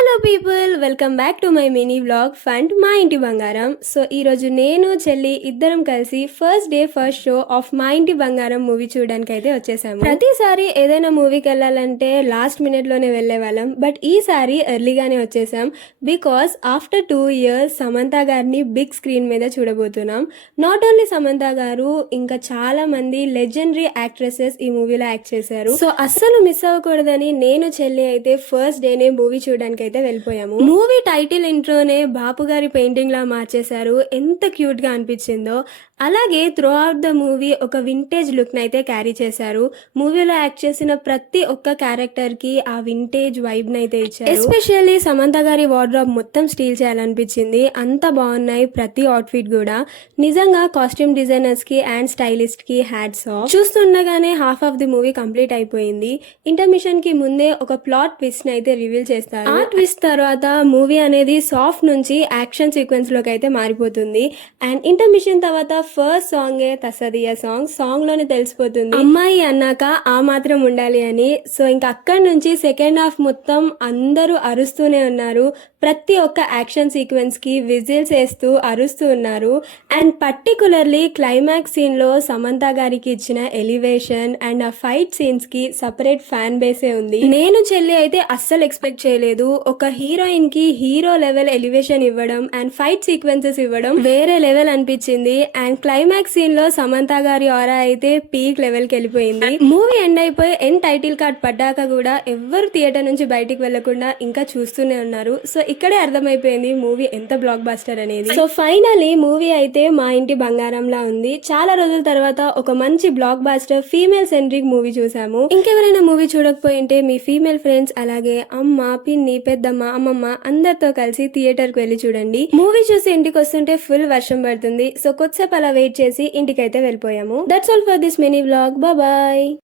Hello people, welcome back to my mini vlog fund మా ఇంటి బంగారం. సో ఈరోజు నేను చెల్లి ఇద్దరం కలిసి first day first show off మా ఇంటి బంగారం మూవీ చూడడానికి అయితే వచ్చేసాము. ప్రతిసారి ఏదైనా మూవీకి వెళ్ళాలంటే లాస్ట్ మినిట్లోనే వెళ్ళే వాళ్ళం, బట్ ఈసారి ఎర్లీగానే వచ్చేసాం. బికాస్ ఆఫ్టర్ 2 years సమంత గారిని బిగ్ స్క్రీన్ మీద చూడబోతున్నాం. నాట్ ఓన్లీ సమంత గారు, ఇంకా చాలా మంది లెజెండరీ యాక్ట్రెసెస్ ఈ మూవీలో యాక్ట్ చేశారు. సో అస్సలు మిస్ అవ్వకూడదని నేను చెల్లి అయితే ఫస్ట్ డేనే మూవీ చూడడానికి అయితే వెళ్ళిపోయాము. మూవీ టైటిల్ ఇంట్రోనే బాపు గారి పెయింటింగ్ లా మార్చేశారు. ఎంత క్యూట్ గా అనిపించిందో. అలాగే త్రూ అవుట్ ద మూవీ ఒక వింటేజ్ లుక్ నైతే క్యారీ చేశారు. మూవీలో యాక్ట్ చేసిన ప్రతి ఒక్క క్యారెక్టర్ కి ఆ వింటేజ్ వైబ్ నైతే ఇచ్చారు. ఎస్పెషల్లీ సమంత గారి వార్డ్రోబ్ మొత్తం స్టీల్ చేయాలనిపించింది. అంత బాగున్నాయి ప్రతి అవుట్ఫిట్ కూడా. నిజంగా కాస్ట్యూమ్ డిజైనర్స్ కి అండ్ స్టైలిస్ట్ కి హ్యాట్స్ ఆఫ్. చూస్తుండగానే half of the movie complete అయిపోయింది. ఇంటర్మిషన్ కి ముందే ఒక ప్లాట్ ట్విస్ట్ అయితే రివీల్ చేస్తారు. ఆ ట్విస్ట్ తర్వాత మూవీ అనేది సాఫ్ట్ నుంచి యాక్షన్ సీక్వెన్స్ లోకి అయితే మారిపోతుంది. అండ్ ఇంటర్మిషన్ తర్వాత ఫస్ట్ సాంగే తసదియా సాంగ్ లోనే తెలిసిపోతుంది అమ్మాయి అన్నాక ఆ మాత్రం ఉండాలి అని. సో ఇంకా అక్కడి నుంచి సెకండ్ హాఫ్ మొత్తం అందరూ అరుస్తూనే ఉన్నారు. ప్రతి ఒక్క యాక్షన్ సీక్వెన్స్ కి విజిల్స్ వేస్తూ అరుస్తూ ఉన్నారు. అండ్ పర్టికులర్లీ క్లైమాక్స్ సీన్ లో సమంత గారికి ఇచ్చిన ఎలివేషన్ అండ్ ఆ ఫైట్ సీన్స్ కి సపరేట్ ఫ్యాన్ బేసే ఉంది. నేను చెల్లి అయితే అస్సలు ఎక్స్పెక్ట్ చేయలేదు. ఒక హీరోయిన్ కి హీరో లెవెల్ ఎలివేషన్ ఇవ్వడం అండ్ ఫైట్ సీక్వెన్సెస్ ఇవ్వడం వేరే లెవెల్ అనిపించింది. అండ్ క్లైమాక్స్ సీన్ లో సమంత గారి ఆరా అయితే పీక్ లెవెల్ కి వెళ్ళిపోయింది. మూవీ ఎండ్ అయిపోయి ఎండ్ టైటిల్ కార్డ్ పడ్డాక కూడా ఎవ్వరు థియేటర్ నుంచి బయటికి వెళ్లకుండా ఇంకా చూస్తూనే ఉన్నారు. సో ఇక్కడే అర్థమైపోయింది మూవీ ఎంత బ్లాక్ బస్టర్ అనేది. సో ఫైనలీ మూవీ అయితే మా ఇంటి బంగారంలా ఉంది. చాలా రోజుల తర్వాత ఒక మంచి block buster female centric movie చూసాము. ఇంకెవరైనా మూవీ చూడకపోయింటే మీ ఫీమేల్ ఫ్రెండ్స్ అలాగే అమ్మ, పిన్ని, పెద్దమ్మ, అమ్మమ్మ అందరితో కలిసి థియేటర్ కు వెళ్ళి చూడండి. మూవీ చూసి ఇంటికి వస్తుంటే ఫుల్ వర్షం పడుతుంది. సో కొద్దిసేపు అలా వెయిట్ చేసి ఇంటికైతే వెళ్ళిపోయాము. That's all for this mini vlog. Bye.